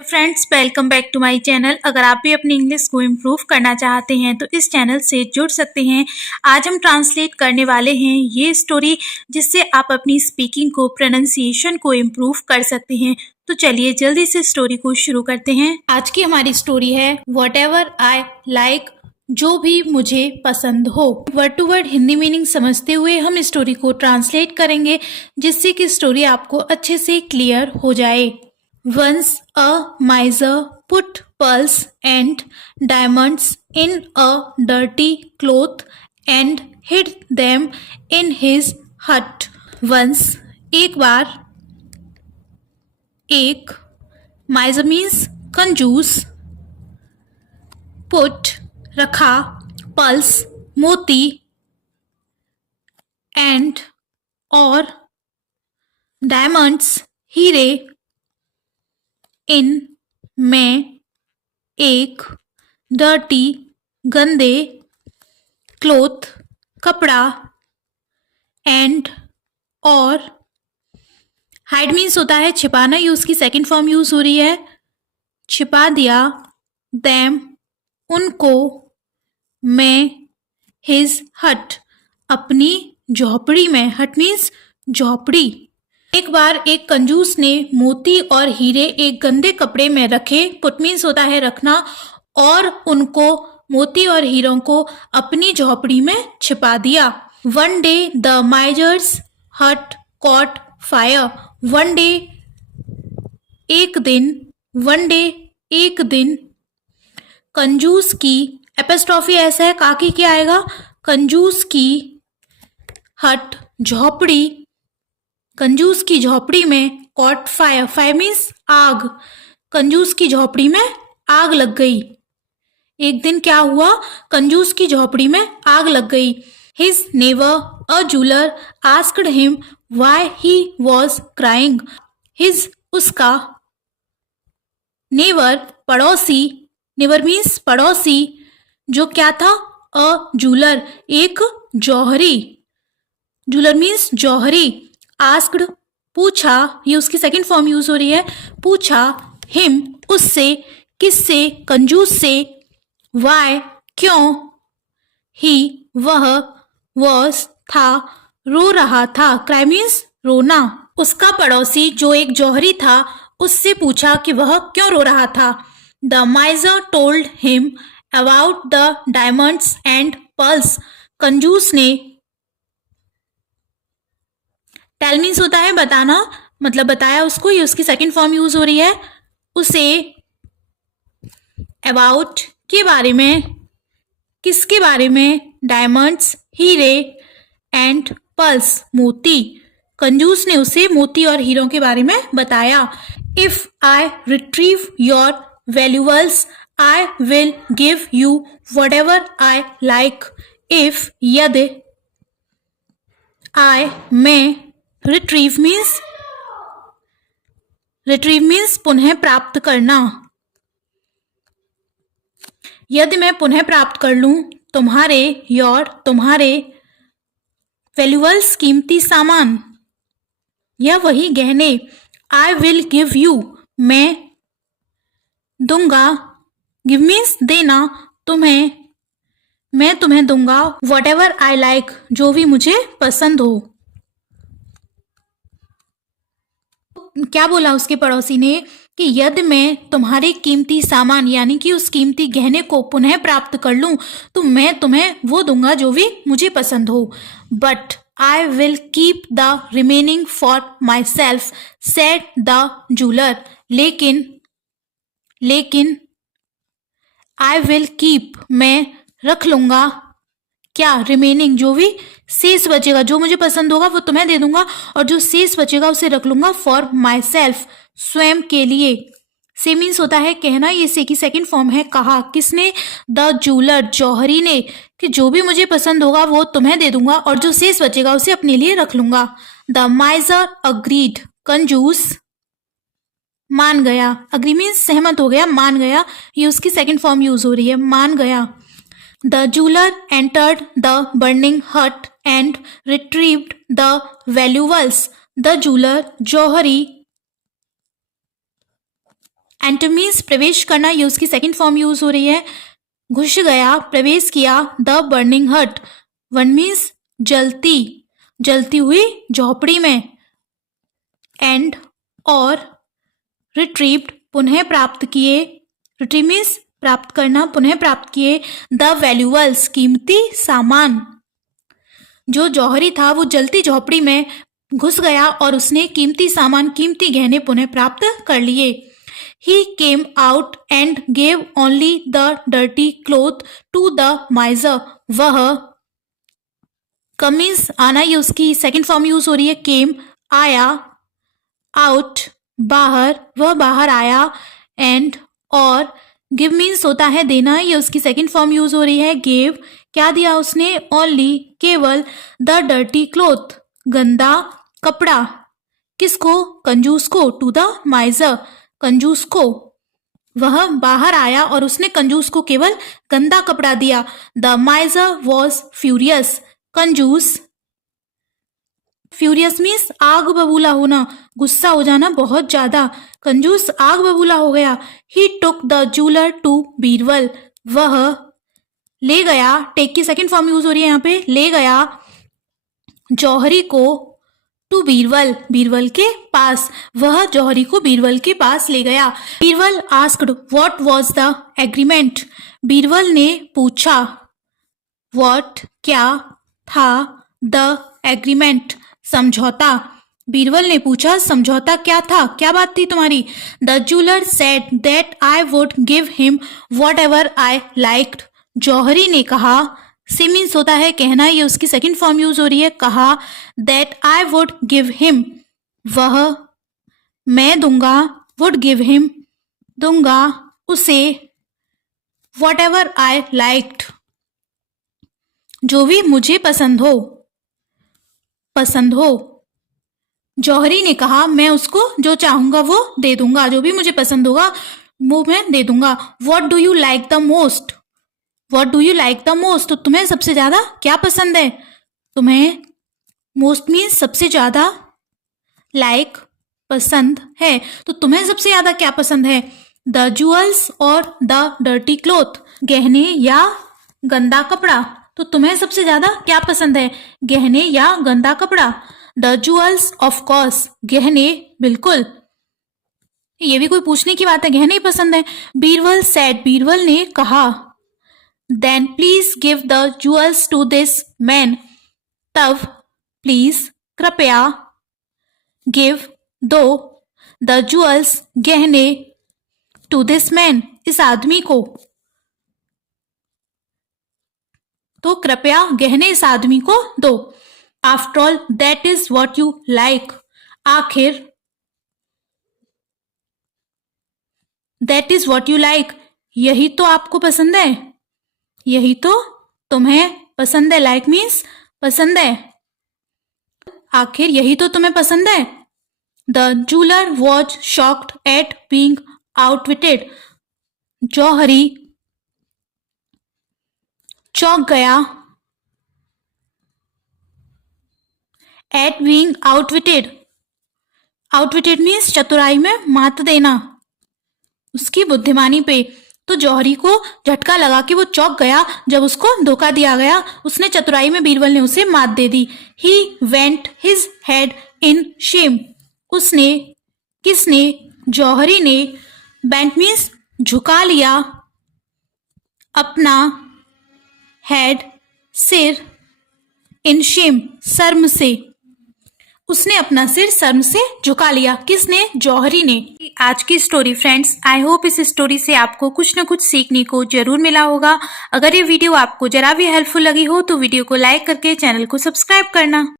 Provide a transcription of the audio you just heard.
Friends, welcome back to my channel. अगर आप भी अपनी इंग्लिश को इम्प्रूव करना चाहते हैं तो इस चैनल से जुड़ सकते हैं। आज हम ट्रांसलेट करने वाले हैं ये स्टोरी, जिससे आप अपनी स्पीकिंग को, प्रोनाउंसिएशन को इम्प्रूव कर सकते हैं। तो चलिए जल्दी से स्टोरी को शुरू करते हैं। आज की हमारी स्टोरी है व्हाटएवर आई लाइक, जो भी मुझे पसंद हो। Word to word Hindi meaning समझते हुए हम इस स्टोरी को ट्रांसलेट करेंगे, जिससे कि स्टोरी आपको अच्छे से क्लियर हो जाए। Once a miser put pearls and diamonds in a dirty cloth and hid them in his hut. Once, एक बार, एक, miser means कंजूस, put रखा, pearls मोती, and और, diamonds हीरे, इन में, एक, डर्टी गंदे, क्लोथ कपड़ा, एंड और, हाइड मीन्स होता है छिपाना, ये उसकी सेकंड फॉर्म यूज हो रही है, छिपा दिया, देम उनको, में, हिज हट अपनी झोपड़ी में, हट मीन्स झोपड़ी। एक बार एक कंजूस ने मोती और हीरे एक गंदे कपड़े में रखे, पुट मीन्स होता है रखना, और उनको, मोती और हीरों को अपनी झोपड़ी में छिपा दिया। वन डे द माइजर्स हट कॉट फायर। वन डे एक दिन, वन डे एक दिन, कंजूस की, एपिस्ट्रॉफी ऐसा है, काकी क्या आएगा, कंजूस की हट झोपड़ी, कंजूस की झोपड़ी में, कॉट फायर, फायर मीन्स आग, कंजूस की झोपड़ी में आग लग गई। एक दिन क्या हुआ, कंजूस की झोपड़ी में आग लग गई। His never a jeweller asked him why he was crying. His उसका, नेवर पड़ोसी, नेवर मीन्स पड़ोसी, जो क्या था, अ जूलर एक जौहरी, जूलर मीन्स जौहरी, आस्क्ड पूछा, ये उसकी सेकंड फॉर्म यूज हो रही है, पूछा, हिम उससे, किससे, कंजूस से, वाई क्यों, ही वह, वॉज था, रो रहा था, क्राई मीन्स रोना। उसका पड़ोसी जो एक जौहरी था उससे पूछा कि वह क्यों रो रहा था। The माइजर told him about the diamonds and pearls. कंजूस ने, टेल मीन्स होता है बताना, मतलब बताया उसको, ये उसकी सेकंड फॉर्म यूज हो रही है, उसे, अबाउट के बारे में, किसके बारे में, डायमंड्स हीरे, एंड पर्ल्स मोती, कंजूस ने उसे मोती और हीरों के बारे में बताया। If I retrieve your valuables I will give you whatever I like. If यदि, आई मैं, रिट्रीव मीन्स पुनः प्राप्त करना, यदि मैं पुनः प्राप्त कर लूं तुम्हारे, योर तुम्हारे, वैल्यूबल्स कीमती सामान, या वही गहने, आई विल गिव यू मैं दूंगा, गिव मीन्स देना, तुम्हें, मैं तुम्हें दूंगा, व्हाटएवर आई लाइक जो भी मुझे पसंद हो। क्या बोला उसके पड़ोसी ने कि यदि मैं तुम्हारे कीमती सामान, यानी कि उस कीमती गहने को पुनः प्राप्त कर लूं तो मैं तुम्हें वो दूंगा जो भी मुझे पसंद हो। But I will keep the remaining for my self said the jeweller. लेकिन आई विल कीप मैं रख लूंगा, क्या, रिमेनिंग जो भी शेष बचेगा, जो मुझे पसंद होगा वो तुम्हें दे दूंगा, और जो शेष बचेगा उसे रख लूंगा फॉर माई सेल्फ स्वयं के लिए। से मीन्स होता है कहना, ये से की सेकंड फॉर्म है कहा, किसने, द जूलर जौहरी ने, कि जो भी मुझे पसंद होगा वो तुम्हें दे दूंगा और जो शेष बचेगा उसे अपने लिए रख लूंगा। द माइजर अग्रीड, कंजूस मान गया, अग्री मीन्स सहमत हो गया, मान गया, ये उसकी सेकंड फॉर्म यूज हो रही है, मान गया। The jeweler entered the burning hut and retrieved the valuables. The jeweler, जौहरी, एंटर मीन्स प्रवेश करना, ये उसकी सेकंड फॉर्म यूज हो रही है। घुस गया, प्रवेश किया। द बर्निंग हट, वन मीन्स जलती हुई झोपड़ी में। एंड और रिट्रीव्ड, पुनः प्राप्त किए। रिट्रीव मीन्स प्राप्त करना, पुनः प्राप्त किए। द वैल्यूअल्स, कीमती सामान। जो जौहरी था वो जलती झोपड़ी में घुस गया और उसने कीमती सामान, कीमती गहने पुनः प्राप्त कर लिए। He came out and gave only the dirty cloth to the miser. वह कमीज, आना, ये उसकी सेकंड फॉर्म यूज हो रही है। came, आया। out, बाहर, वह बाहर आया। and, और give मीन्स होता है देना, ये उसकी सेकंड फॉर्म यूज हो रही है। gave, क्या दिया उसने? only, केवल। the dirty cloth, गंदा कपड़ा। किसको? कंजूस को। to the miser, कंजूस को। वह बाहर आया और उसने कंजूस को केवल गंदा कपड़ा दिया। द माइजर वॉज फ्यूरियस, कंजूस। फ्यूरियस मीन्स आग बबूला होना, गुस्सा हो जाना बहुत ज्यादा। कंजूस आग बबूला हो गया। He took the jeweller to Birbal, वह ले गया। टेक की सेकंड फॉर्म यूज हो रही है यहाँ पे। ले गया जौहरी को टू बीरबल, बीरबल के पास। वह जौहरी को बीरबल के पास ले गया। Birbal asked what was the agreement, Birbal ने पूछा व्हाट, क्या था, द एग्रीमेंट, समझौता। बीरबल ने पूछा समझौता क्या था, क्या बात थी तुम्हारी? The jeweller said that I would give him whatever I liked, जौहरी ने कहा। से मीन्स होता है कहना, ये उसकी सेकंड फॉर्म यूज हो रही है। कहा। That I would give him, वह मैं दूंगा। वुड गिव हिम, दूंगा उसे। वॉट एवर आई लाइक्ड, जो भी मुझे पसंद हो, पसंद हो। जौहरी ने कहा मैं उसको जो चाहूंगा वो दे दूंगा, जो भी मुझे पसंद होगा वो मैं दे दूंगा। What do you like the most, what do you like the most, तो तुम्हें सबसे ज्यादा क्या पसंद है? तुम्हें मोस्ट मीन्स सबसे ज्यादा, लाइक पसंद है, तो तुम्हें सबसे ज्यादा क्या पसंद है? द जूअल्स और द डर्टी क्लोथ, गहने या गंदा कपड़ा। तो तुम्हें सबसे ज्यादा क्या पसंद है? गहने या गंदा कपड़ा। द जूअल्स ऑफ कोर्स, गहने बिल्कुल। ये भी कोई पूछने की बात है, गहने ही पसंद है। बीरबल सेड, बीरबल ने कहा। Then please give the jewels to this man, तब प्लीज कृपया, गिव दो, द जूअल्स गहने, टू दिस मैन इस आदमी को, तो कृपया गहने इस आदमी को दो। After all that is what you like, आखिर that is what you like, यही तो आपको पसंद है, यही तो तुम्हें पसंद है। लाइक मीन्स पसंद है, आखिर यही तो तुम्हें पसंद है। The jeweller was shocked at being outwitted, जौहरी चौंक गया। At being outwitted, outwitted means चतुराई में मात देना, उसकी बुद्धिमानी पे। तो जौहरी को झटका लगा कि वो चौंक गया जब उसको धोखा दिया गया, उसने चतुराई में बीरबल ने उसे मात दे दी। He went his head in shame, उसने, किसने? जौहरी ने। बेंट मीन्स झुका लिया अपना, हेड सिर, इन शेम शर्म से, उसने अपना सिर शर्म से झुका लिया। किसने? जौहरी ने। आज की स्टोरी फ्रेंड्स, आई होप इस स्टोरी से आपको कुछ न कुछ सीखने को जरूर मिला होगा। अगर ये वीडियो आपको जरा भी हेल्पफुल लगी हो तो वीडियो को लाइक करके चैनल को सब्सक्राइब करना।